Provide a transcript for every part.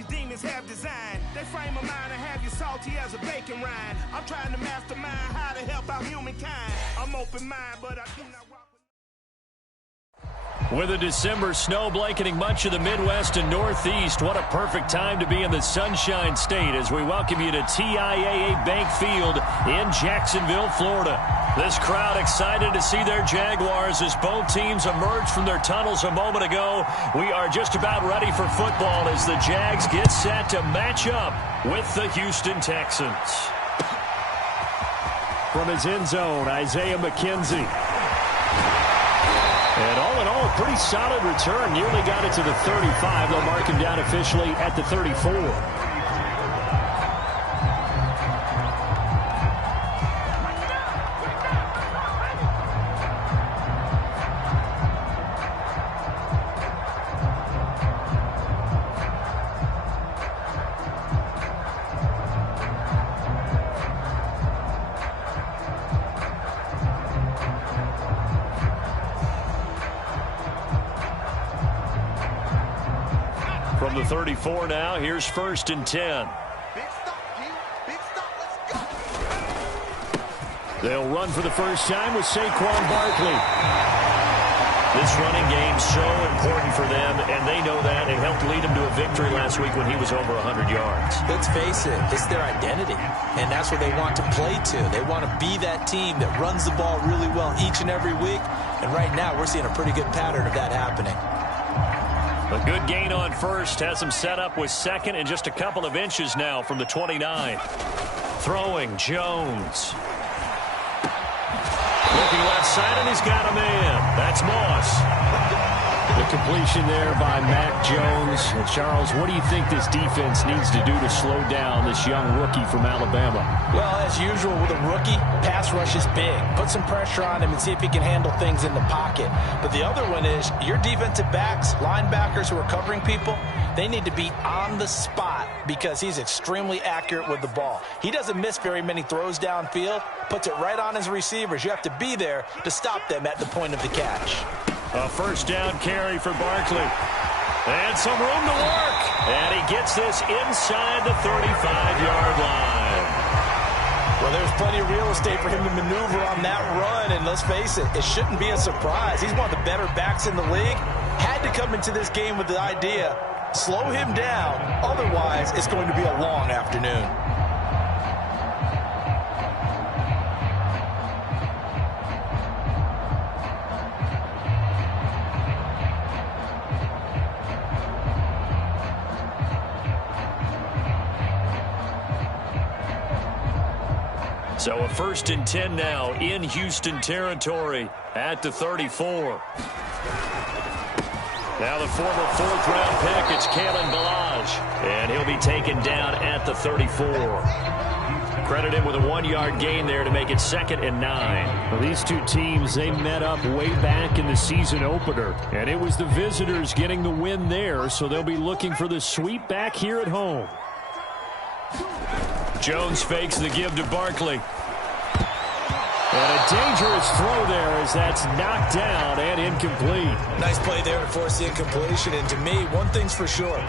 these demons have designed. They frame a mind and have you salty as a bacon rind. I'm trying to mastermind how to help out humankind. I'm open-minded, but I do not rock. With a December snow blanketing much of the Midwest and Northeast, what a perfect time to be in the Sunshine State as we welcome you to TIAA Bank Field in Jacksonville, Florida. This crowd excited to see their Jaguars as both teams emerge from their tunnels a moment ago. We are just about ready for football as the Jags get set to match up with the Houston Texans. From his end zone, Isaiah McKenzie. And all in all, a pretty solid return. Nearly got it to the 35. They'll mark him down officially at the 34. From the 34 now, here's 1st and 10. They'll run for the first time with Saquon Barkley. This running game so important for them, and they know that. It helped lead them to a victory last week when he was over 100 yards. Let's face it, it's their identity, and that's what they want to play to. They want to be that team that runs the ball really well each and every week, and right now we're seeing a pretty good pattern of that happening. A good gain on first has him set up with second and just a couple of inches now from the 29. Throwing, Jones. Looking left side, and he's got a man. That's Moss. The completion there by Mac Jones. And Charles, what do you think this defense needs to do to slow down this young rookie from Alabama? Well, as usual with a rookie, pass rush is big. Put some pressure on him and see if he can handle things in the pocket. But the other one is your defensive backs, linebackers who are covering people, they need to be on the spot because he's extremely accurate with the ball. He doesn't miss very many throws downfield, puts it right on his receivers. You have to be there to stop them at the point of the catch. A first down carry for Barkley. And some room to work. And he gets this inside the 35-yard line. Well, there's plenty of real estate for him to maneuver on that run. And let's face it, it shouldn't be a surprise. He's one of the better backs in the league. Had to come into this game with the idea, slow him down. Otherwise, it's going to be a long afternoon. So a 1st and 10 now in Houston territory at the 34. Now the former 4th-round pick, it's Kalen Ballage, and he'll be taken down at the 34. Credit him with a 1-yard gain there to make it 2nd and 9. Well, these two teams, they met up way back in the season opener, and it was the visitors getting the win there, so they'll be looking for the sweep back here at home. Jones fakes the give to Barkley. And a dangerous throw there as that's knocked down and incomplete. Nice play there to force the incompletion. And to me, one thing's for sure.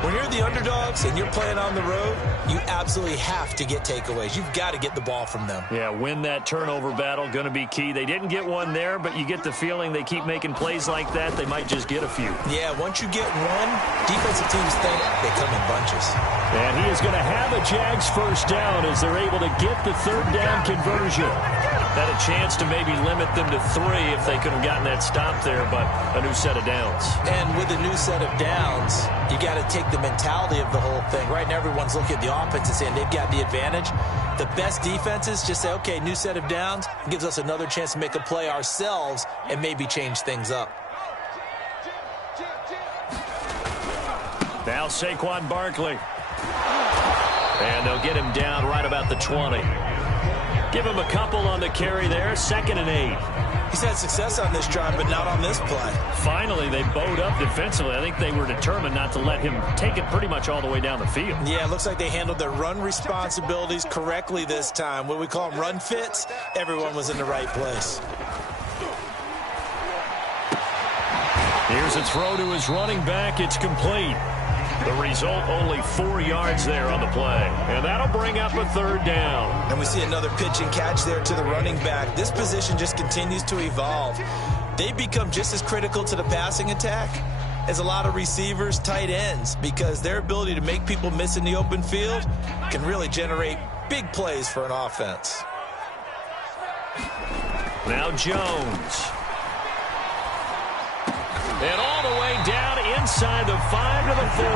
When you're the underdogs and you're playing on the road, you absolutely have to get takeaways. You've got to get the ball from them. Yeah, win that turnover battle, going to be key. They didn't get one there, but you get the feeling they keep making plays like that, they might just get a few. Yeah, once you get one, defensive teams think they come in bunches. And he is going to have a Jags first down as they're able to get the 3rd down conversion. Had a chance to maybe limit them to 3 if they could have gotten that stop there, but a new set of downs. And with a new set of downs, you got to take the mentality of the whole thing. Right now, everyone's looking at the offense and saying they've got the advantage. The best defenses just say, okay, new set of downs, gives us another chance to make a play ourselves and maybe change things up. Now Saquon Barkley. And they'll get him down right about the 20. Give him a couple on the carry there, 2nd and 8. He's had success on this drive, but not on this play. Finally, they bowed up defensively. I think they were determined not to let him take it pretty much all the way down the field. Yeah, it looks like they handled their run responsibilities correctly this time. What we call them run fits, everyone was in the right place. Here's a throw to his running back. It's complete. The result, only 4 yards there on the play. And that'll bring up a 3rd down. And we see another pitch and catch there to the running back. This position just continues to evolve. They become just as critical to the passing attack as a lot of receivers, tight ends, because their ability to make people miss in the open field can really generate big plays for an offense. Now Jones. And all the way down inside the 5 to the 4.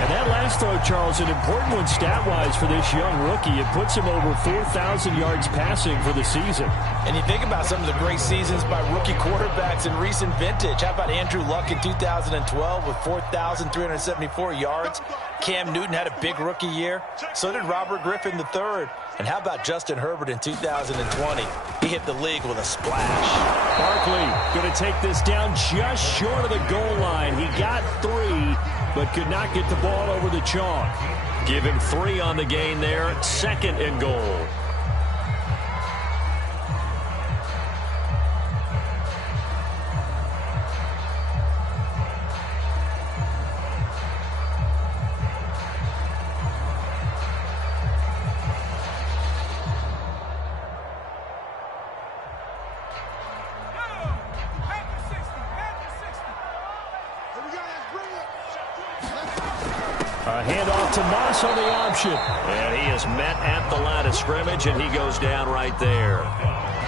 And that last throw, Charles, an important one stat-wise for this young rookie. It puts him over 4,000 yards passing for the season. And you think about some of the great seasons by rookie quarterbacks in recent vintage. How about Andrew Luck in 2012 with 4,374 yards? Cam Newton had a big rookie year. So did Robert Griffin III. And how about Justin Herbert in 2020? He hit the league with a splash. Barkley going to take this down just short of the goal line. He got 3, but could not get the ball over the chalk. Give him 3 on the gain there. 2nd and goal. A handoff to Moss on the option. And he is met at the line of scrimmage, and he goes down right there.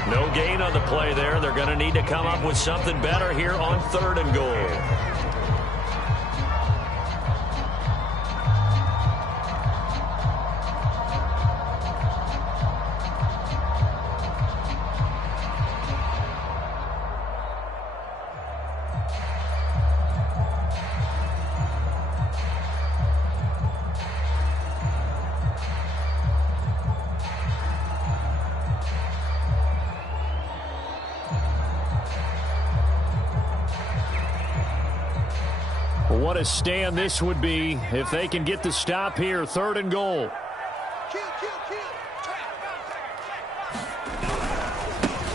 No gain on the play there. They're going to need to come up with something better here on 3rd and goal. What a stand this would be if they can get the stop here. 3rd and goal.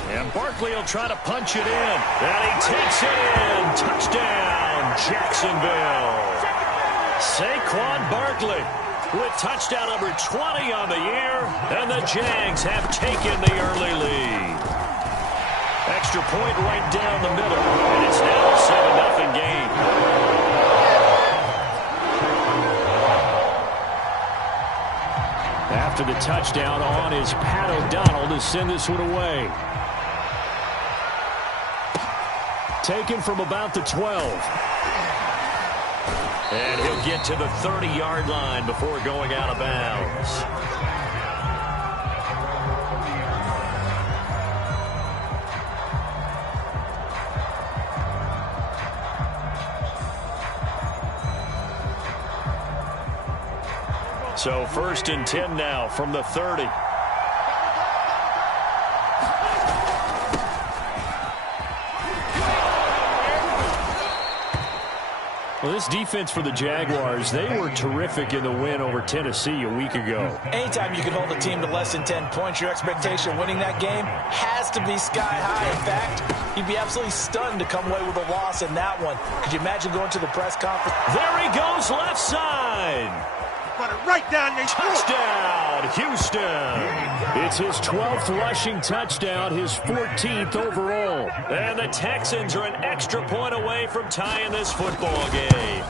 And Barkley will try to punch it in. And he takes it in. Touchdown, Jacksonville. Saquon Barkley with touchdown number 20 on the year. And the Jags have taken the early lead. Extra point right down the middle. And it's now a 7-0 game. After the touchdown on is Pat O'Donnell to send this one away. Taken from about the 12. And he'll get to the 30-yard line before going out of bounds. So 1st and 10 now from the 30. Well, this defense for the Jaguars, they were terrific in the win over Tennessee a week ago. Anytime you can hold a team to less than 10 points, your expectation of winning that game has to be sky high. In fact, you'd be absolutely stunned to come away with a loss in that one. Could you imagine going to the press conference? There he goes, left side. Right down there. Touchdown, Houston. It's his 12th rushing touchdown, his 14th overall. And the Texans are an extra point away from tying this football game.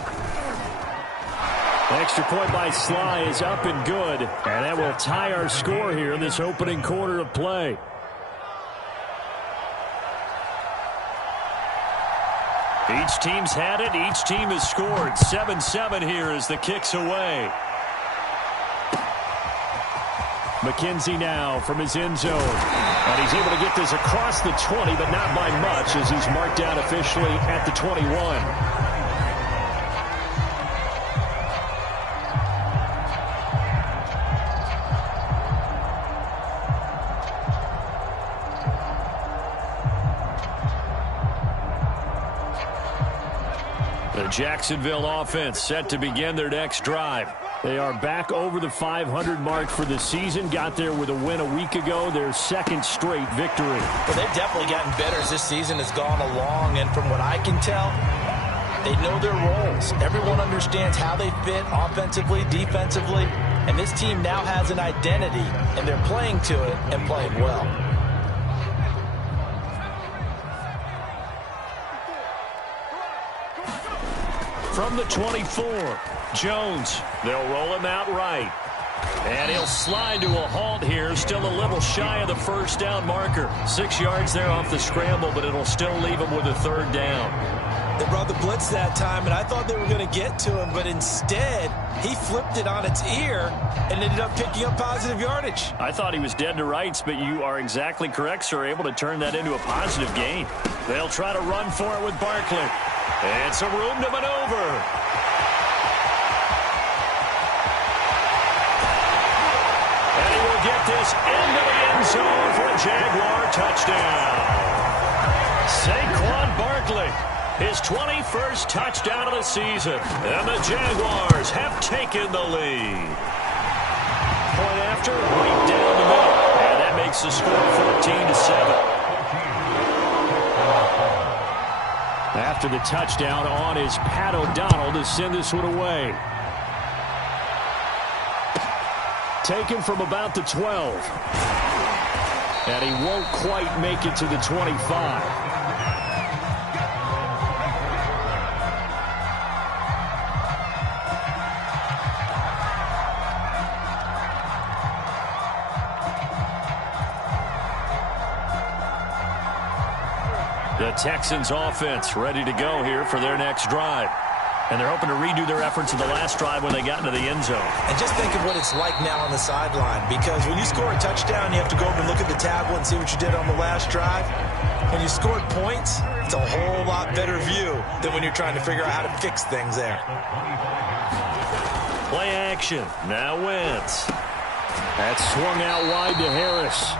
Extra point by Sly is up and good. And that will tie our score here in this opening quarter of play. Each team's had it. Each team has scored. 7-7 here as the kick's away. McKenzie now from his end zone. And he's able to get this across the 20, but not by much as he's marked down officially at the 21. The Jacksonville offense set to begin their next drive. They are back over the 500 mark for the season. Got there with a win a week ago. Their 2nd straight victory. Well, they've definitely gotten better as this season has gone along. And from what I can tell, They know their roles. Everyone understands how they fit offensively, defensively, and this team now has an identity, and they're playing to it and playing well. From the 24, Jones. They'll roll him out right. And he'll slide to a halt here, still a little shy of the first down marker. 6 yards there off the scramble, but it'll still leave him with a third down. They brought the blitz that time, and I thought they were going to get to him, but instead, he flipped it on its ear and ended up picking up positive yardage. I thought he was dead to rights, but you are exactly correct, sir, able to turn that into a positive gain. They'll try to run for it with Barkley. And some room to maneuver. And he will get this into the end zone for a Jaguar touchdown. Saquon Barkley, his 21st touchdown of the season. And the Jaguars have taken the lead. Point after, right down the middle. And that makes the score 14-7. After the touchdown on is Pat O'Donnell to send this one away. Taken from about the 12. And he won't quite make it to the 25. The Texans offense ready to go here for their next drive. And they're hoping to redo their efforts in the last drive when they got into the end zone. And just think of what it's like now on the sideline, because when you score a touchdown, you have to go over and look at the tablet and see what you did on the last drive. When you scored points, it's a whole lot better view than when you're trying to figure out how to fix things there. Play action. Now Wentz. That's swung out wide to Harris.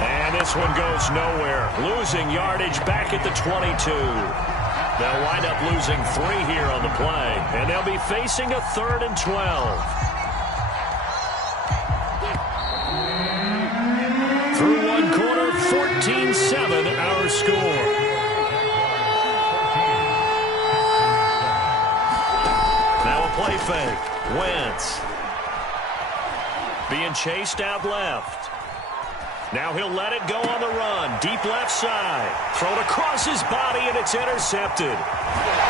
And this one goes nowhere. Losing yardage back at the 22. They'll wind up losing 3 here on the play. And they'll be facing a 3rd and 12. Through one quarter, 14-7 our score. Now a play fake. Wentz. Being chased out left. Now he'll let it go on the run. Deep left side. Thrown across his body, and it's intercepted.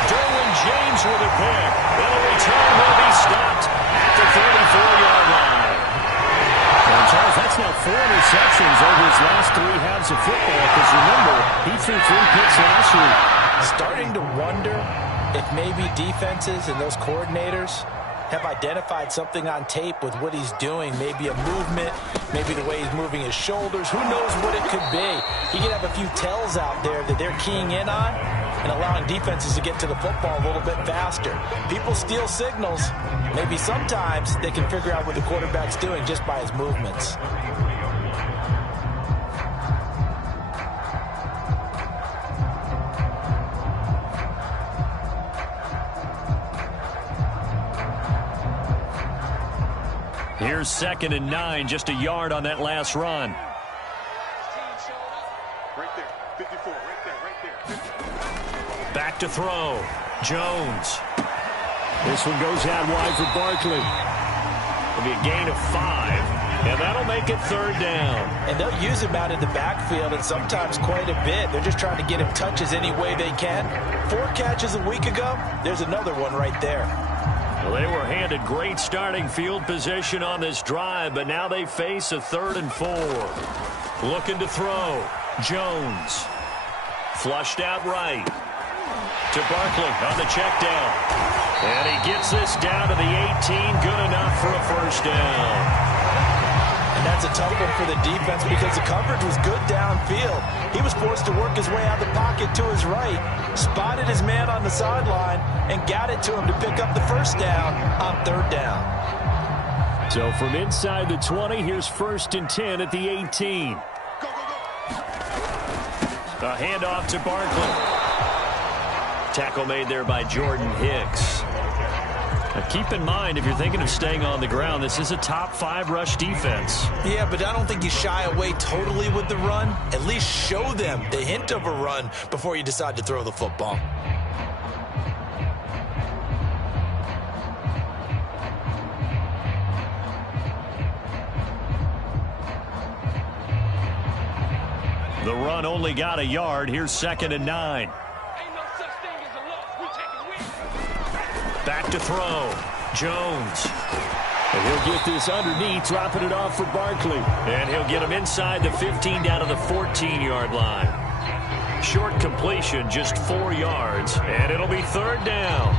Derwin James with a pick. And the return will be stopped at the 34-yard line. And Charles, that's now 4 interceptions over his last 3 halves of football. Because remember, he threw 3 picks last week. Starting to wonder if maybe defenses and those coordinators have identified something on tape with what he's doing. Maybe a movement, maybe the way he's moving his shoulders. Who knows what it could be? He could have a few tells out there that they're keying in on and allowing defenses to get to the football a little bit faster. People steal signals. Maybe sometimes they can figure out what the quarterback's doing just by his movements. Here's 2nd and 9, just a yard on that last run. Right there, 54, right there. Back to throw. Jones. This one goes out wide for Barkley. It'll be a gain of 5, and that'll make it 3rd down. And they'll use him out in the backfield, and sometimes quite a bit. They're just trying to get him touches any way they can. 4 catches a week ago. There's another one right there. Well, they were handed great starting field position on this drive, but now they face a 3rd and 4. Looking to throw. Jones. Flushed out right. To Barkley on the check down. And he gets this down to the 18. Good enough for a first down. And that's a tough one for the defense because the coverage was good downfield. He was forced to work his way out of the pocket to his right, spotted his man on the sideline, and got it to him to pick up the first down on 3rd down. So from inside the 20, here's 1st and 10 at the 18. A handoff to Barkley. Tackle made there by Jordan Hicks. Now keep in mind, if you're thinking of staying on the ground, this is a top 5 rush defense. Yeah, but I don't think you shy away totally with the run. At least show them the hint of a run before you decide to throw the football. The run only got a yard. Here's 2nd and 9. Back to throw. Jones. And he'll get this underneath, dropping it off for Barkley. And he'll get him inside the 15 down to the 14-yard line. Short completion, just 4 yards. And it'll be 3rd down.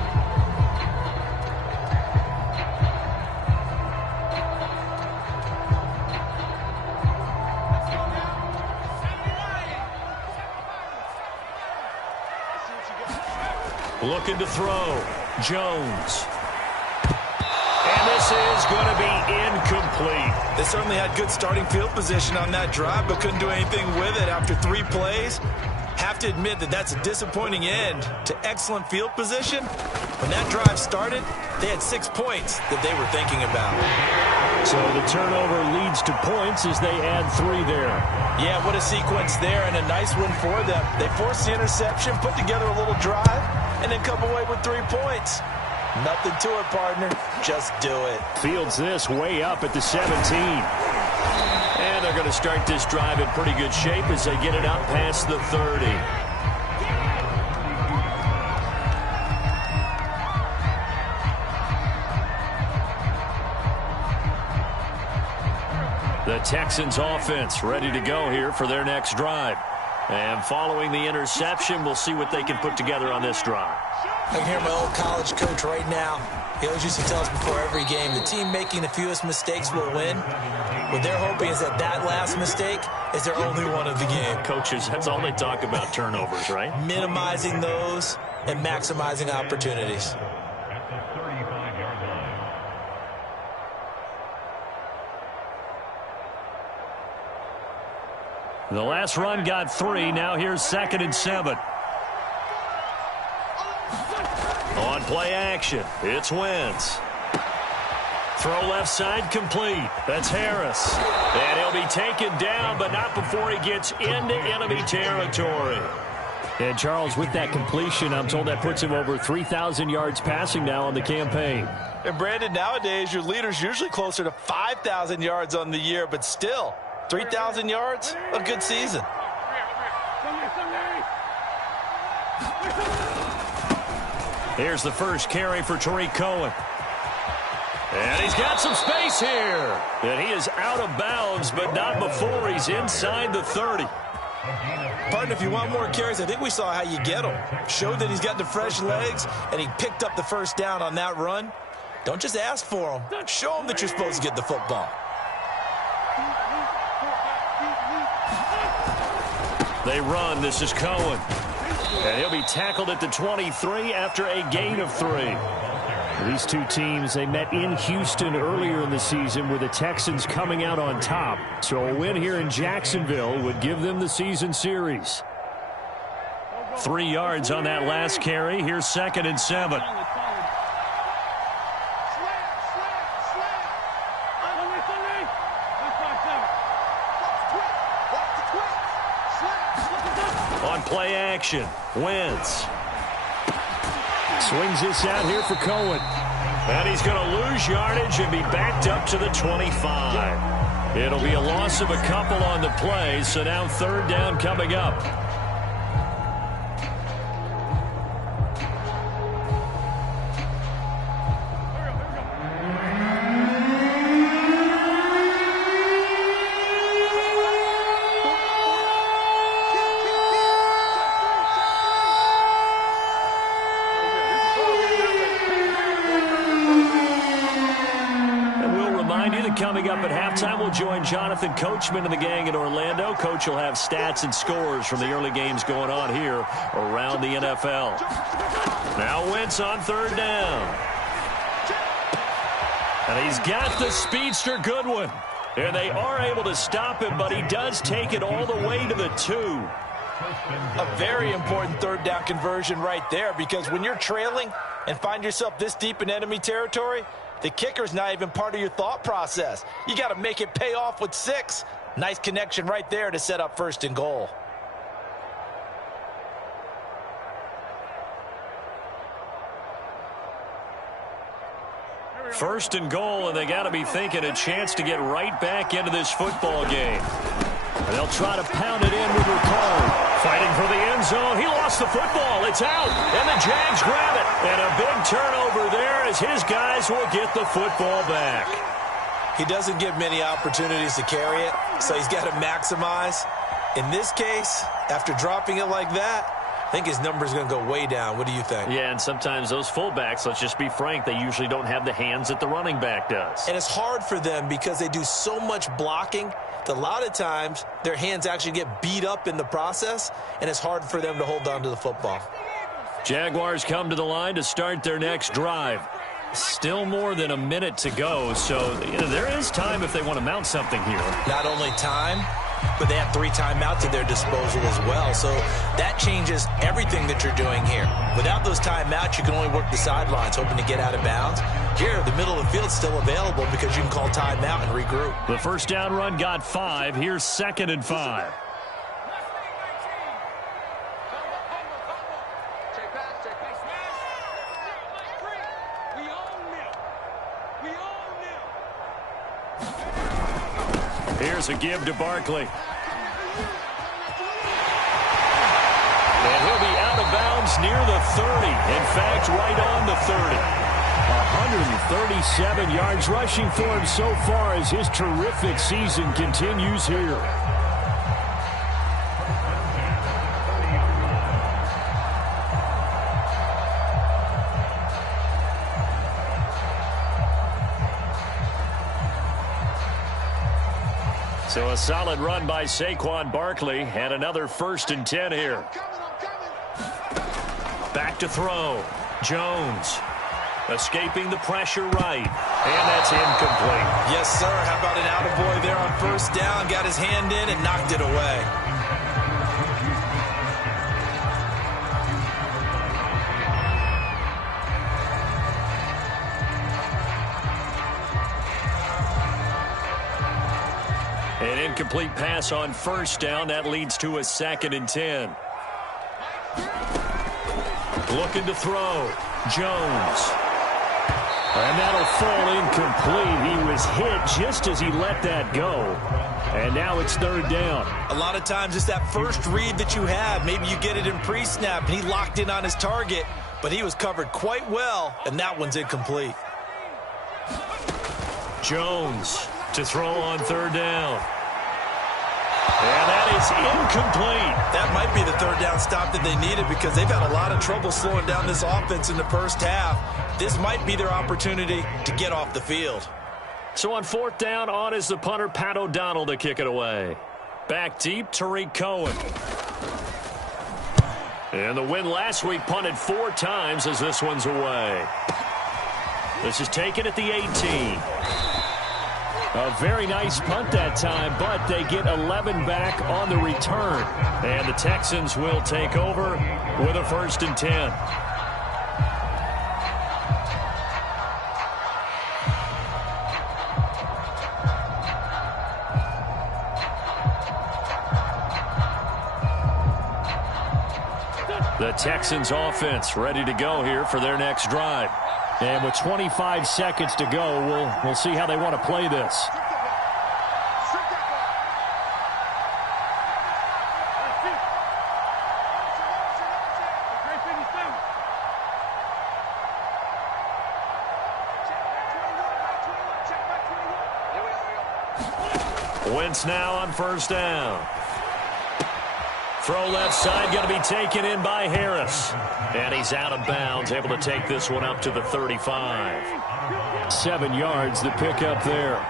Looking to throw. Jones. And this is going to be incomplete. They certainly had good starting field position on that drive, but couldn't do anything with it after 3 plays. Have to admit that that's a disappointing end to excellent field position. When that drive started, they had 6 points that they were thinking about. So the turnover leads to points as they add 3 there. Yeah, what a sequence there, and a nice one for them. They forced the interception, put together a little drive, and then come away with 3 points. Nothing to it, partner. Just do it. Fields this way up at the 17. And they're going to start this drive in pretty good shape as they get it out past the 30. The Texans offense ready to go here for their next drive. And following the interception, we'll see what they can put together on this drive. I can hear my old college coach right now. He always used to tell us before every game, the team making the fewest mistakes will win. What they're hoping is that that last mistake is their only one of the game. Coaches, that's all they talk about, turnovers, right? Minimizing those and maximizing opportunities. The last run got 3. Now here's 2nd and 7. On play action, it's Wentz. Throw left side complete. That's Harris. And he'll be taken down, but not before he gets into enemy territory. And Charles, with that completion, I'm told that puts him over 3,000 yards passing now on the campaign. And Brandon, nowadays your leader's usually closer to 5,000 yards on the year, but still, 3,000 yards, a good season. Here's the first carry for Tariq Cohen. And he's got some space here. And he is out of bounds, but not before he's inside the 30. Partner, if you want more carries, I think we saw how you get them. Showed that he's got the fresh legs, and he picked up the first down on that run. Don't just ask for them. Show them that you're supposed to get the football. They run. This is Cohen. And he'll be tackled at the 23 after a gain of 3. These two teams, they met in Houston earlier in the season with the Texans coming out on top. So a win here in Jacksonville would give them the season series. 3 yards on that last carry. Here's 2nd and 7. On play action, Wentz. Swings this out here for Cohen. And he's going to lose yardage and be backed up to the 25. It'll be a loss of a couple on the play, so now 3rd down coming up. Coming up at halftime, we'll join Jonathan Coachman and the gang in Orlando. Coach will have stats and scores from the early games going on here around the NFL. Now Wentz on 3rd down. And he's got the speedster Goodwin. And they are able to stop him, but he does take it all the way to the 2. A very important 3rd down conversion right there, because when you're trailing and find yourself this deep in enemy territory, the kicker's not even part of your thought process. You got to make it pay off with 6. Nice connection right there to set up 1st and goal. First and goal, and they got to be thinking a chance to get right back into this football game. And they'll try to pound it in with Ricard. Fighting for the end zone. He lost the football. It's out. And the Jags grab it. And a big turnover there as his guys will get the football back. He doesn't get many opportunities to carry it, so he's got to maximize. In this case, after dropping it like that, I think his number's going to go way down. What do you think? Yeah, and sometimes those fullbacks, let's just be frank, they usually don't have the hands that the running back does. And it's hard for them because they do so much blocking that a lot of times their hands actually get beat up in the process, and it's hard for them to hold on to the football. Jaguars come to the line to start their next drive. Still more than a minute to go, so there is time if they want to mount something here. Not only time, but they have 3 timeouts at their disposal as well. So that changes everything that you're doing here. Without those timeouts, you can only work the sidelines, hoping to get out of bounds. Here, the middle of the field's still available because you can call timeout and regroup. The first down run got 5. Here's 2nd and 5. Here's a give to Barkley. And he'll be out of bounds near the 30. In fact, right on the 30. 137 yards rushing for him so far as his terrific season continues here. So a solid run by Saquon Barkley and another 1st and 10 here. Back to throw. Jones escaping the pressure right. And that's incomplete. Yes, sir. How about an attaboy there on 1st down? Got his hand in and knocked it away. An incomplete pass on 1st down. That leads to a 2nd and 10. Looking to throw. Jones. And that'll fall incomplete. He was hit just as he let that go. And now it's 3rd down. A lot of times it's that first read that you have. Maybe you get it in pre-snap and he locked in on his target, but he was covered quite well, and that one's incomplete. Jones to throw on 3rd down. And that is incomplete. That might be the 3rd down stop that they needed because they've had a lot of trouble slowing down this offense in the first half. This might be their opportunity to get off the field. So on 4th down, on is the punter, Pat O'Donnell, to kick it away. Back deep, Tariq Cohen. And the win last week punted 4 times as this one's away. This is taken at the 18. A very nice punt that time, but they get 11 back on the return. And the Texans will take over with a 1st and 10. The Texans offense ready to go here for their next drive. And with 25 seconds to go, we'll see how they want to play this. Wentz now on 1st down. Throw left side, going to be taken in by Harris. And he's out of bounds, able to take this one up to the 35. 7 yards, the pickup there.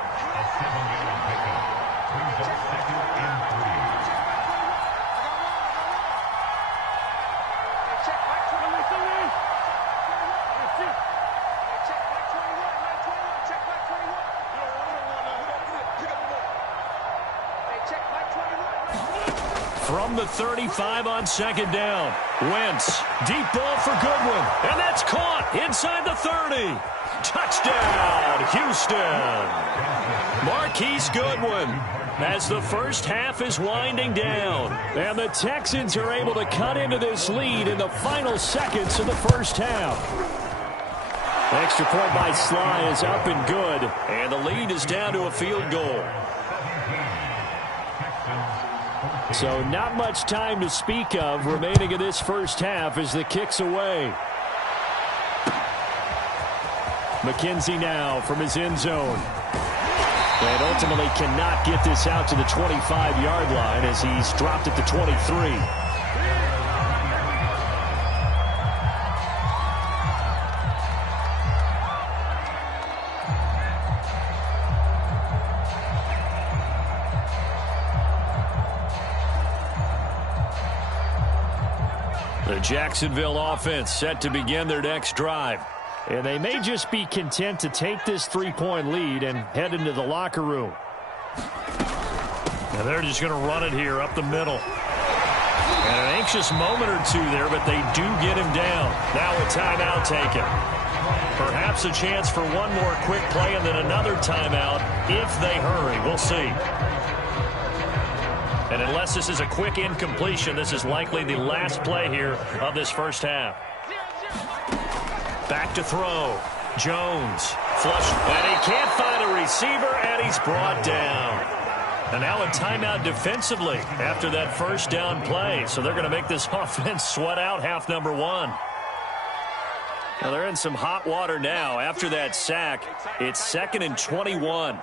From the 35 on 2nd down. Wentz, deep ball for Goodwin. And that's caught inside the 30. Touchdown, Houston. Marquise Goodwin as the first half is winding down. And the Texans are able to cut into this lead in the final seconds of the first half. Extra point by Sly is up and good. And the lead is down to a field goal. So not much time to speak of remaining in this first half as the kick's away. McKenzie now from his end zone. And ultimately cannot get this out to the 25-yard line as he's dropped at the 23. The Jacksonville offense set to begin their next drive. And they may just be content to take this 3-point lead and head into the locker room. Now they're just going to run it here up the middle. And an anxious moment or two there, but they do get him down. Now a timeout taken. Perhaps a chance for one more quick play and then another timeout if they hurry. We'll see. And unless this is a quick incompletion, this is likely the last play here of this first half. Back to throw. Jones. Flush. And he can't find a receiver, and he's brought down. And now a timeout defensively after that first down play. So they're going to make this offense sweat out half number one. Now they're in some hot water now after that sack. It's 2nd and 21.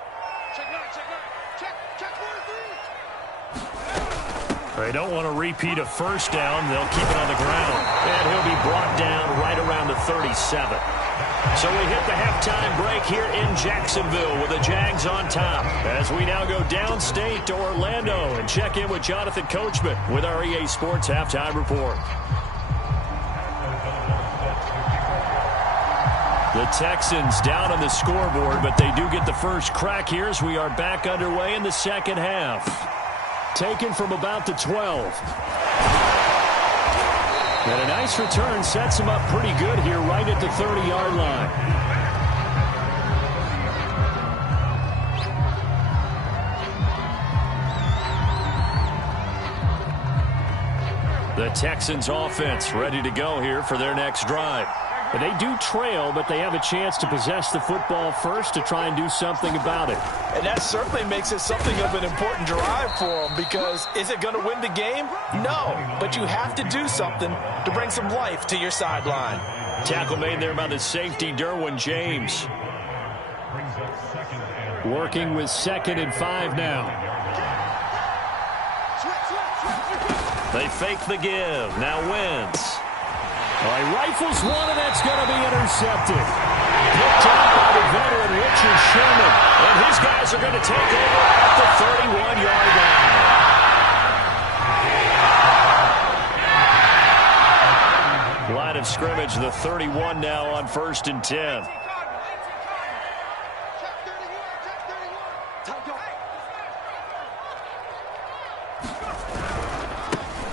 They don't want to repeat a first down. They'll keep it on the ground. And he'll be brought down right around the 37. So we hit the halftime break here in Jacksonville with the Jags on top. As we now go downstate to Orlando and check in with Jonathan Coachman with our EA Sports Halftime Report. The Texans down on the scoreboard, but they do get the first crack here as we are back underway in the second half. Taken from about the 12. And a nice return sets him up pretty good here right at the 30-yard line. The Texans offense ready to go here for their next drive. And they do trail, but they have a chance to possess the football first to try and do something about it. And that certainly makes it something of an important drive for them, because is it going to win the game? No, but you have to do something to bring some life to your sideline. Tackle made there by the safety, Derwin James. Working with 2nd and 5 now. They fake the give. Now Wentz. Well, he rifles one, and that's going to be intercepted. Picked up by the veteran Richard Sherman. And his guys are going to take over at the 31-yard line. Line of scrimmage, the 31 now on 1st and 10.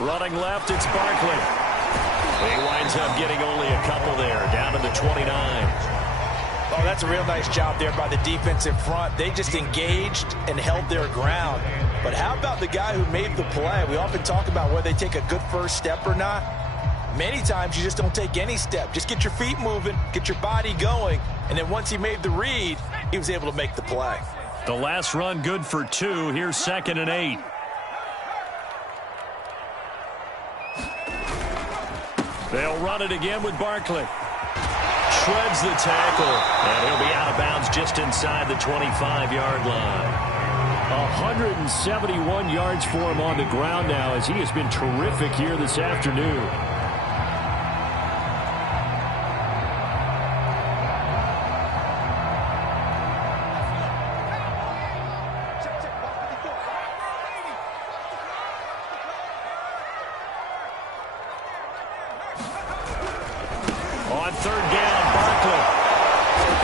Running left, it's Barkley. He winds up getting only a couple there, down to the 29. Oh, that's a real nice job there by the defensive front. They just engaged and held their ground. But how about the guy who made the play? We often talk about whether they take a good first step or not. Many times you just don't take any step. Just get your feet moving, get your body going, and then once he made the read, he was able to make the play. The last run good for 2. Here's 2nd and 8. They'll run it again with Barkley. Shreds the tackle, and he'll be out of bounds just inside the 25-yard line. 171 yards for him on the ground now, as he has been terrific here this afternoon. On 3rd down, Barkley.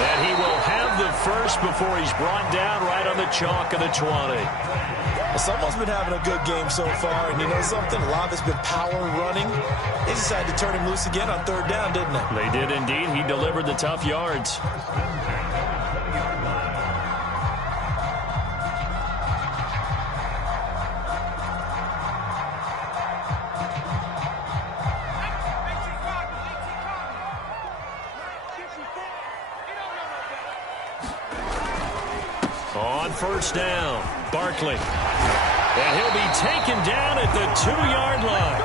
And he will have the first before he's brought down right on the chalk of the 20. Well, someone's been having a good game so far, and you know something? A lot of it's been power running. They decided to turn him loose again on 3rd down, didn't they? They did indeed. He delivered the tough yards. On 1st down, Barkley. And he'll be taken down at the 2-yard line.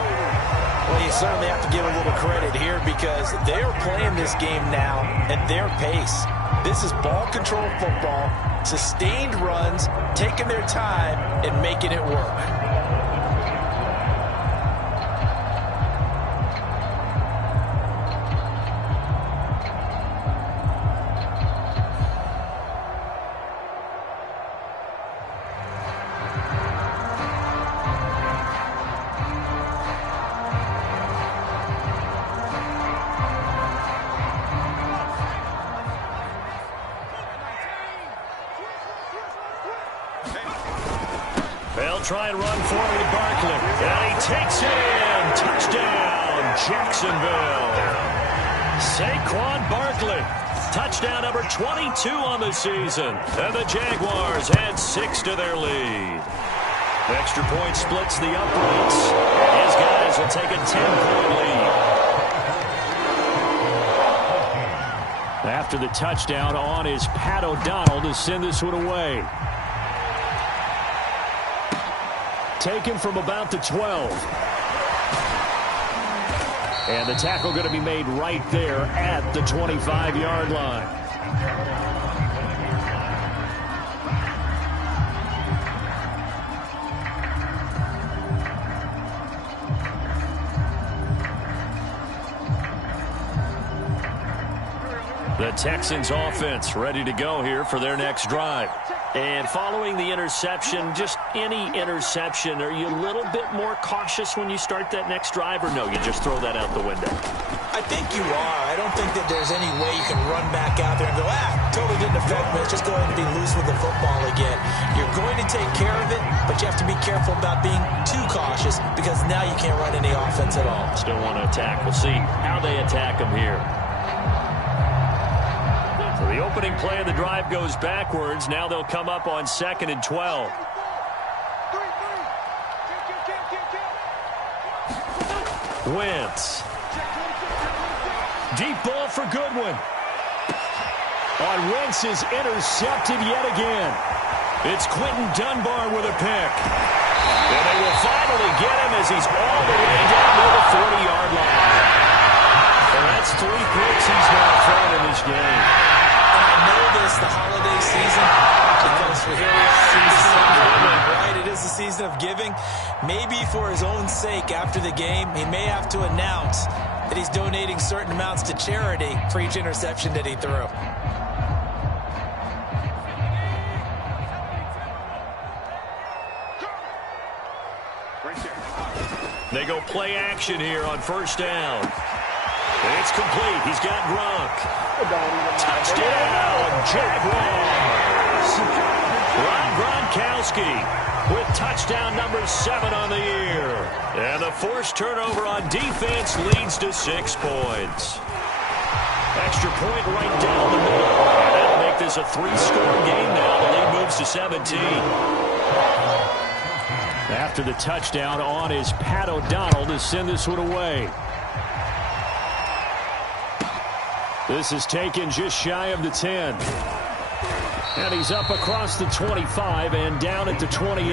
Well, you certainly have to give a little credit here because they are playing this game now at their pace. This is ball control football, sustained runs, taking their time, and making it work. They'll try and run forward with Barkley. And he takes it in. Touchdown, Jacksonville. Saquon Barkley. Touchdown number 22 on the season. And the Jaguars add 6 to their lead. Extra point splits the uprights. His guys will take a 10-point lead. After the touchdown, on is Pat O'Donnell to send this one away. Taken from about the 12. And the tackle going to be made right there at the 25-yard line. The Texans offense ready to go here for their next drive. And following the interception, just any interception, are you a little bit more cautious when you start that next drive, or no, you just throw that out the window? I think you are. I don't think that there's any way you can run back out there and go, totally didn't affect me. It's just going to be loose with the football again. You're going to take care of it, but you have to be careful about being too cautious because now you can't run any offense at all. Still want to attack. We'll see how they attack them here. So the opening play of the drive goes backwards. Now they'll come up on 2nd and 12. Wentz. Deep ball for Goodwin. On Wentz is intercepted yet again. It's Quentin Dunbar with a pick. And they will finally get him as he's all the way down to the 40-yard line. And that's 3 picks he's now thrown in this game. And I know this, the holiday season, because for here we are, right? It is the season of giving. Maybe for his own sake after the game, he may have to announce that he's donating certain amounts to charity for each interception that he threw. They go play action here on 1st down. And it's complete. He's got Gronk. Touchdown, Jaguars. Ron Gronkowski with touchdown number 7 on the year. And the forced turnover on defense leads to 6 points. Extra point right down the middle. And that'll make this a 3-score game now. The lead moves to 17. After the touchdown, on is Pat O'Donnell to send this one away. This is taken just shy of the 10. And he's up across the 25 and down at the 28.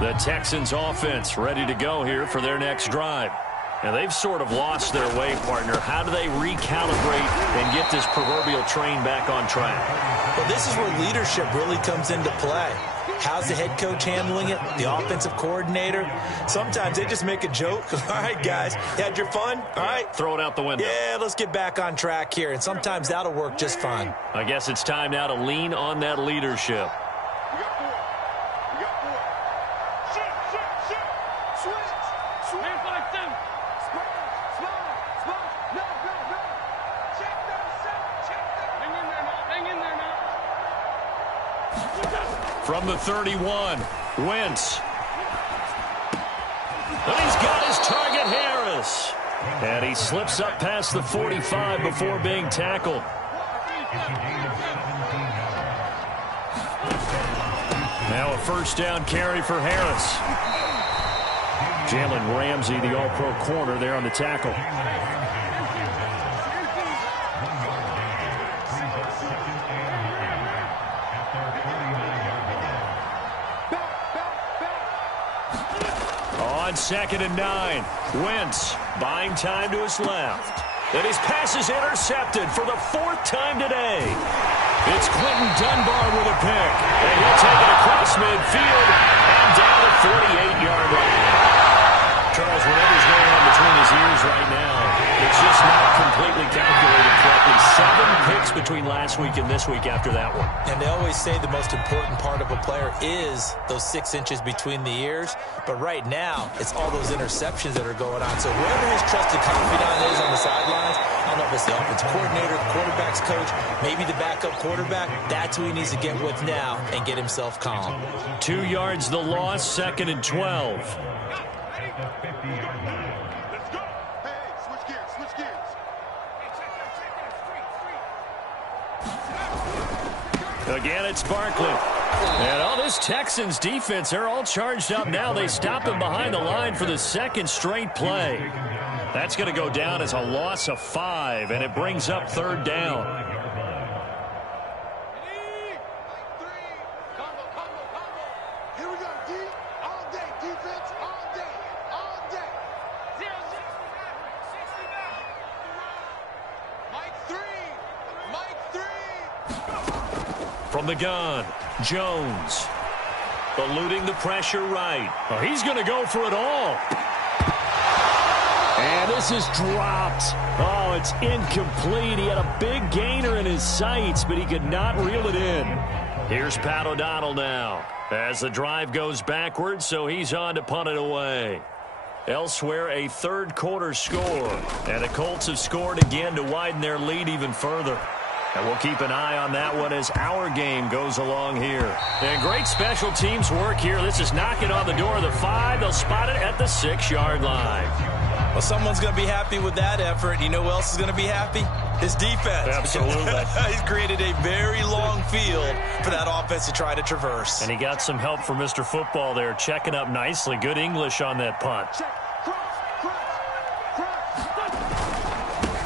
The Texans offense ready to go here for their next drive. And they've sort of lost their way, partner. How do they recalibrate and get this proverbial train back on track? Well, this is where leadership really comes into play. How's the head coach handling it? The offensive coordinator? Sometimes they just make a joke. All right, guys, you had your fun? All right. Throw it out the window. Yeah, let's get back on track here. And sometimes that'll work just fine. I guess it's time now to lean on that leadership. From the 31, Wentz. And he's got his target, Harris. And he slips up past the 45 before being tackled. Now a 1st down carry for Harris. Jalen Ramsey, the all-pro corner, there on the tackle. on 2nd and 9. Wentz buying time to his left. And his pass is intercepted for the 4th time today. It's Quentin Dunbar with a pick. And he'll take it across midfield and down the 48-yard line. Charles, whatever's going on between his ears right now, it's just not completely calculated correctly. 7 picks between last week and this week after that one. And they always say the most important part of a player is those 6 inches between the ears. But right now, it's all those interceptions that are going on. So whoever his trusted confidant is on the sidelines, I don't know if it's the offensive coordinator, quarterback's coach, maybe the backup quarterback, that's who he needs to get with now and get himself calm. 2 yards the loss, 2nd and 12. Let's go. Hey, switch gears, switch gears. Again, it's Barkley. And all this Texans defense, they're all charged up now. They stop him behind the line for the 2nd straight play. That's going to go down as a loss of 5, and it brings up 3rd down. Here we go, D. All day, defense, all day, all day. 0-6. Mike 3. From the gun, Jones. Eluding the pressure right. Oh, he's going to go for it all. And this is dropped. Oh, it's incomplete. He had a big gainer in his sights, but he could not reel it in. Here's Pat O'Donnell now as the drive goes backwards, so he's on to punt it away. Elsewhere, a 3rd quarter score, and the Colts have scored again to widen their lead even further. And we'll keep an eye on that one as our game goes along here. And great special teams work here. This is knocking on the door of the 5. They'll spot it at the 6-yard line. Well, someone's going to be happy with that effort. You know who else is going to be happy? His defense. Absolutely. He's created a very long field for that offense to try to traverse. And he got some help from Mr. Football there, checking up nicely. Good English on that punt.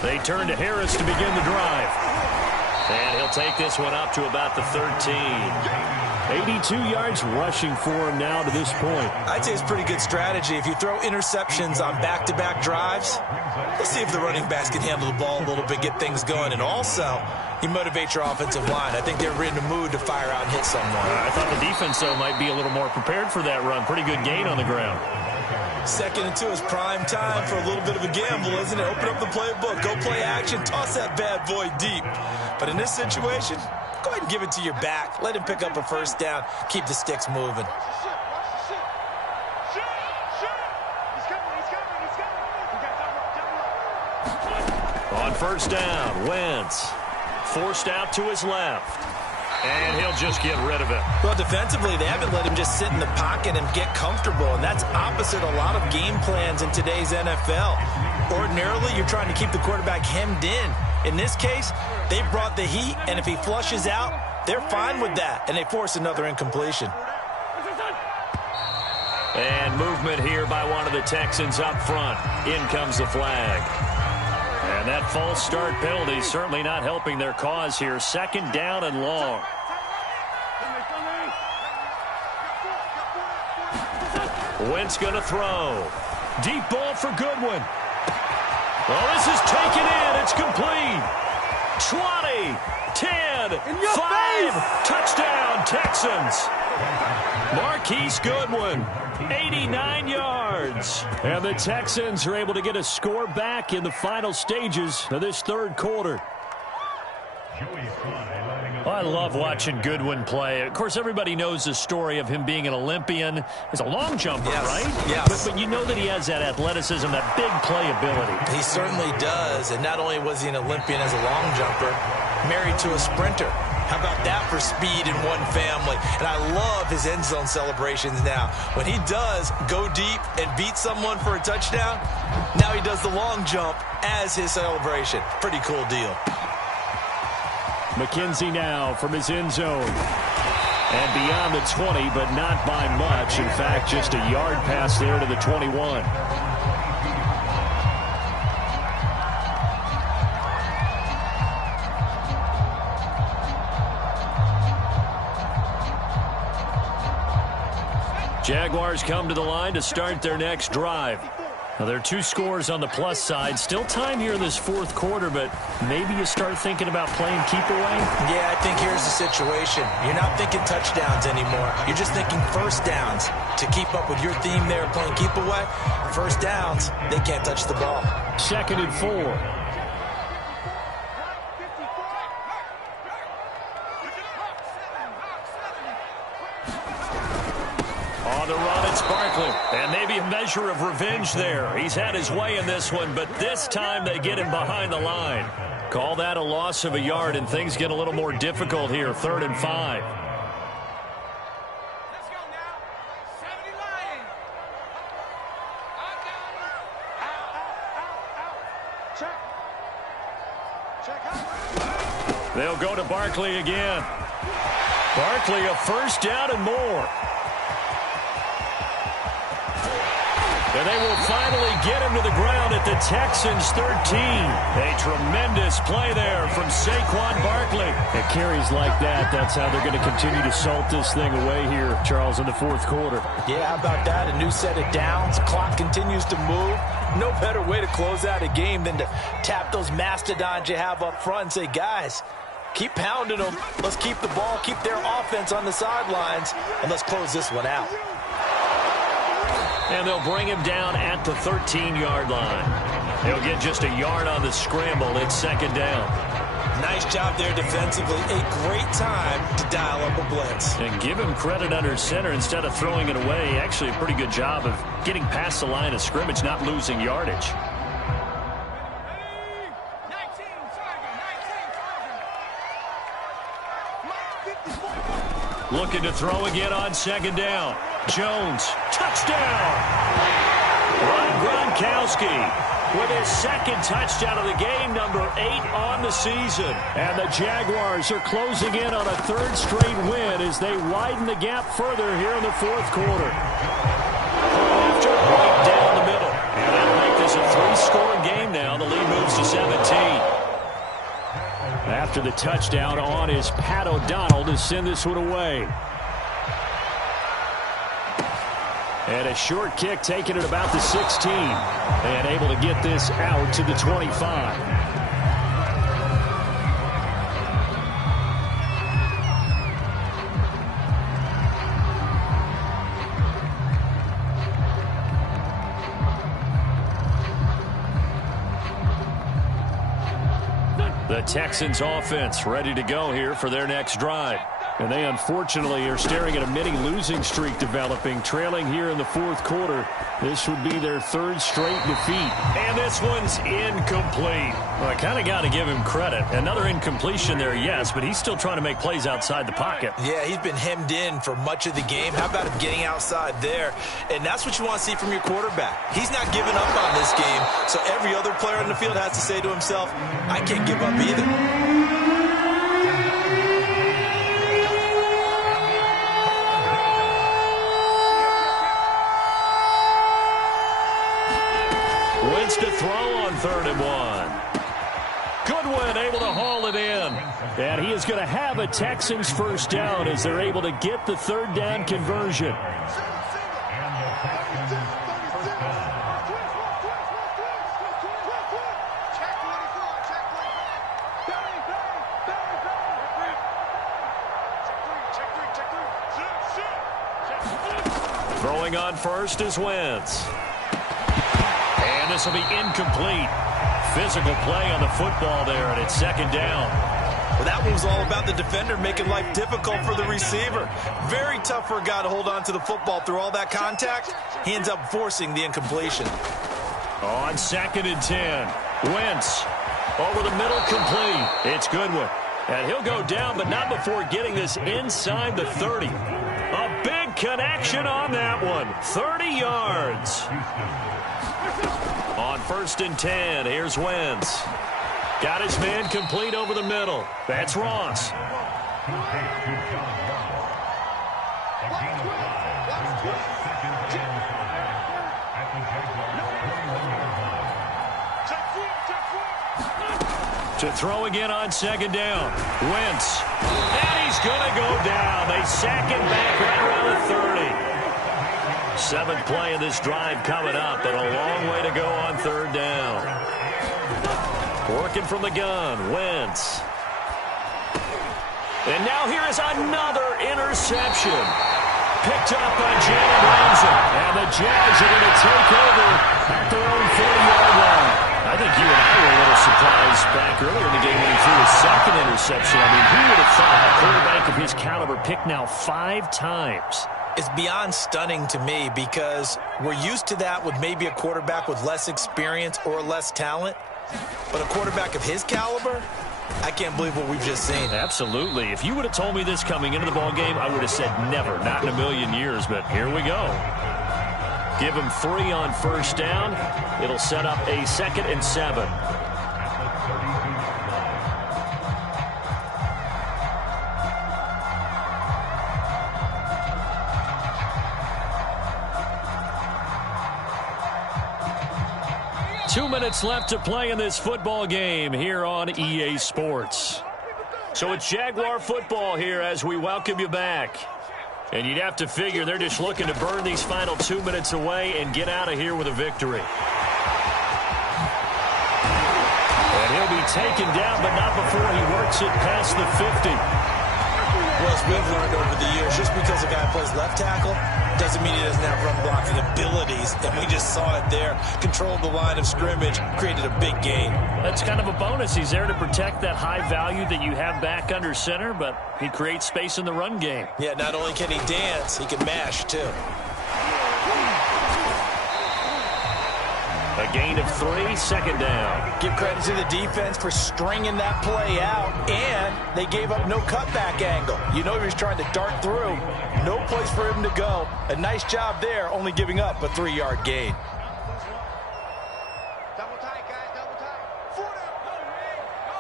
They turn to Harris to begin the drive. And he'll take this one up to about the 13. 82 yards rushing for him now to this point. I'd say it's pretty good strategy. If you throw interceptions on back-to-back drives, let's see if the running backs can handle the ball a little bit, get things going. And also, you motivate your offensive line. I think they're in the mood to fire out and hit someone. I thought the defense, though, might be a little more prepared for that run. Pretty good gain on the ground. 2nd and 2 is prime time for a little bit of a gamble, isn't it? Open up the playbook, go play action, toss that bad boy deep. But in this situation, go ahead and give it to your back. Let him pick up a 1st down. Keep the sticks moving. On 1st down, Wentz forced out to his left. And he'll just get rid of it. Well, defensively, they haven't let him just sit in the pocket and get comfortable, and that's opposite a lot of game plans in today's NFL. Ordinarily, you're trying to keep the quarterback hemmed in. In this case, they brought the heat, and if he flushes out, they're fine with that, and they force another incompletion. And movement here by one of the Texans up front. In comes the flag. And that false start penalty certainly not helping their cause here. 2nd down and long. Wentz going to throw. Deep ball for Goodwin. Well, this is taken in. It's complete. 20, 10, 5. Touchdown, Texans. Marquise Goodwin, 89 yards. And the Texans are able to get a score back in the final stages of this 3rd quarter. I love watching Goodwin play. Of course, everybody knows the story of him being an Olympian. He's a long jumper, right? Yes. But you know that he has that athleticism, that big playability. He certainly does, and not only was he an Olympian as a long jumper, married to a sprinter. How about that for speed in one family? And I love his end zone celebrations now. When he does go deep and beat someone for a touchdown, now he does the long jump as his celebration. Pretty cool deal. McKenzie now from his end zone. And beyond the 20, but not by much. In fact, just a yard pass there to the 21. Jaguars come to the line to start their next drive. Now, there are 2 scores on the plus side. Still time here in this fourth quarter, but maybe you start thinking about playing keep away? Yeah, I think here's the situation. You're not thinking touchdowns anymore. You're just thinking first downs. To keep up with your theme there, playing keep away, first downs, they can't touch the ball. 2nd and 4. On the run, it's Barkley. And maybe a measure of revenge there. He's had his way in this one, but this time they get him behind the line. Call that a loss of a yard, and things get a little more difficult here. 3rd and 5. Let's go now. 70 Lions. Out. Check out. They'll go to Barkley again. Barkley, a first down and more. And they will finally get him to the ground at the Texans' 13. A tremendous play there from Saquon Barkley. It carries like that. That's how they're going to continue to salt this thing away here, Charles, in the fourth quarter. Yeah, how about that? A new set of downs. Clock continues to move. No better way to close out a game than to tap those mastodons you have up front and say, guys, keep pounding them. Let's keep the ball, keep their offense on the sidelines, and let's close this one out. And they'll bring him down at the 13-yard line. He'll get just a yard on the scramble. It's 2nd down. Nice job there defensively. A great time to dial up a blitz. And give him credit under center instead of throwing it away. Actually, a pretty good job of getting past the line of scrimmage, not losing yardage. 19. Looking to throw again on 2nd down. Jones, touchdown! Ron Gronkowski with his 2nd touchdown of the game, number 8 on the season. And the Jaguars are closing in on a 3rd straight win as they widen the gap further here in the fourth quarter. After right down the middle. And that'll make this a 3-score game now. The lead moves to 17. After the touchdown on is Pat O'Donnell to send this one away. And a short kick taken at about the 16. And able to get this out to the 25. The Texans offense ready to go here for their next drive. And they unfortunately are staring at a mini losing streak developing, trailing here in the fourth quarter. This would be their 3rd straight defeat. And this one's incomplete. Well, I kind of got to give him credit. Another incompletion there, yes, but he's still trying to make plays outside the pocket. Yeah, he's been hemmed in for much of the game. How about him getting outside there? And that's what you want to see from your quarterback. He's not giving up on this game, so every other player on the field has to say to himself, I can't give up either. To throw on 3rd and 1. Goodwin able to haul it in. And he is going to have a Texans first down as they're able to get the 3rd down conversion. Throwing on first is Wentz. And this will be incomplete. Physical play on the football there, and it's 2nd down. Well, that one was all about the defender making life difficult for the receiver. Very tough for a guy to hold on to the football through all that contact. He ends up forcing the incompletion. On 2nd and 10, Wentz over the middle, complete. It's Goodwin. And he'll go down, but not before getting this inside the 30. A big connection on that one. 30 yards. On 1st and 10, here's Wentz. Got his man complete over the middle. That's Ross. To throw again on 2nd down. Wentz. And he's going to go down. They sack him back right around the 30. Seventh play of this drive coming up, but a long way to go on third down. Working from the gun, Wentz. And now here is another interception. Picked up by Jayy Ramsey. And the Jags are going to take over at their own 40-yard line. I think you and I were a little surprised back earlier in the game when he threw his second interception. I mean, who would have thought a quarterback of his caliber picked now 5 times? It's beyond stunning to me because we're used to that with maybe a quarterback with less experience or less talent. But a quarterback of his caliber, I can't believe what we've just seen. Absolutely. If you would have told me this coming into the ball game, I would have said never, not in a million years. But here we go. Give him 3 on first down. It'll set up a 2nd and 7. Two minutes left to play in this football game here on EA Sports. So it's Jaguar football here as we welcome you back. And you'd have to figure they're just looking to burn these final 2 minutes away and get out of here with a victory. And he'll be taken down, but not before he works it past the 50. Well, as we've learned over the years, just because a guy plays left tackle doesn't mean he doesn't have run blocking abilities. And we just saw it there. Controlled the line of scrimmage, created a big gain. That's kind of a bonus. He's there to protect that high value that you have back under center, but he creates space in the run game. Yeah, not only can he dance, he can mash, too. A gain of 3, 2nd down. Give credit to the defense for stringing that play out, and they gave up no cutback angle. You know he was trying to dart through. No place for him to go. A nice job there, only giving up a 3-yard gain. Double tight, guys, double tight. 4 down. Go,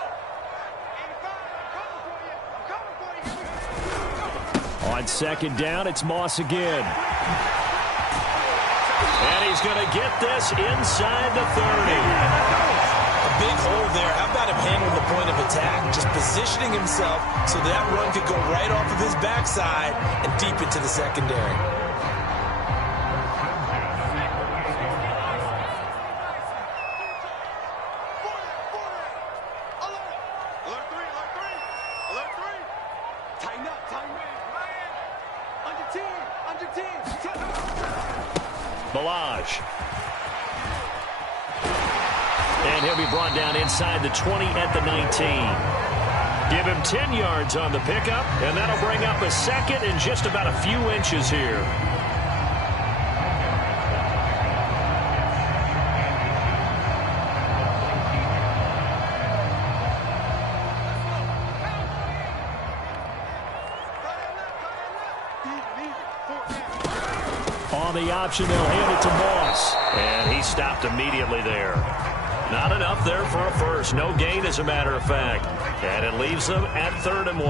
85. I'm coming for you. I'm coming for you. On 2nd down, it's Moss again. And he's going to get this inside the 30. A big hole there. How about him handling the point of attack? Just positioning himself so that run could go right off of his backside and deep into the secondary. Alert 3. Tighten up, tighten up. Under 10. Balaj. And he'll be brought down inside the 20 at the 19. Give him 10 yards on the pickup, and that'll bring up a 2nd and just about a few inches here. On the option, they'll hand it to Moss. And he stopped immediately there. Not enough there for a first. No gain, as a matter of fact. And it leaves them at 3rd and 1.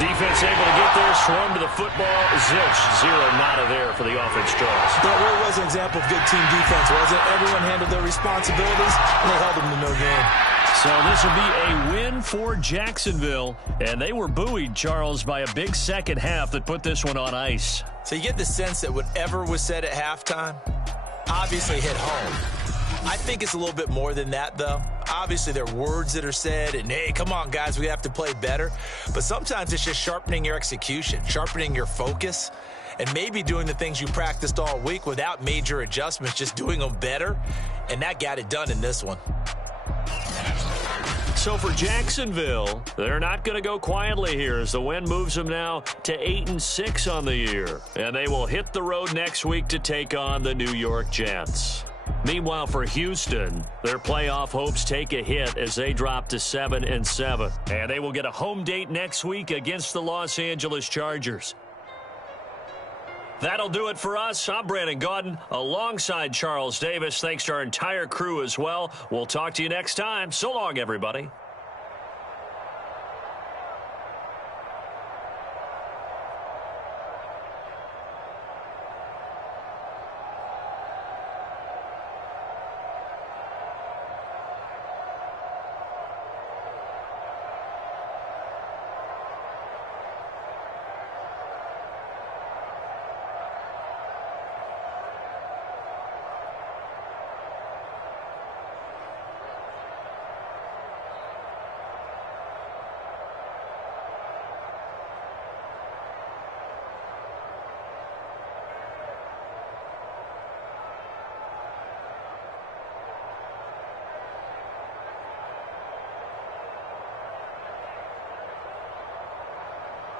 Defense able to get there, swarm to the football. Zilch, 0 nada there for the offense draws. That really was an example of good team defense, wasn't it? Everyone handled their responsibilities, and they held them to no gain. So this will be a win for Jacksonville. And they were buoyed, Charles, by a big second half that put this one on ice. So you get the sense that whatever was said at halftime obviously hit home. I think it's a little bit more than that, though. Obviously, there are words that are said, and, hey, come on, guys, we have to play better. But sometimes it's just sharpening your execution, sharpening your focus, and maybe doing the things you practiced all week without major adjustments, just doing them better. And that got it done in this one. So for Jacksonville, they're not going to go quietly here as the win moves them now to 8-6 on the year. And they will hit the road next week to take on the New York Jets. Meanwhile, for Houston, their playoff hopes take a hit as they drop to 7-7. And they will get a home date next week against the Los Angeles Chargers. That'll do it for us. I'm Brandon Gaudin alongside Charles Davis. Thanks to our entire crew as well. We'll talk to you next time. So long, everybody.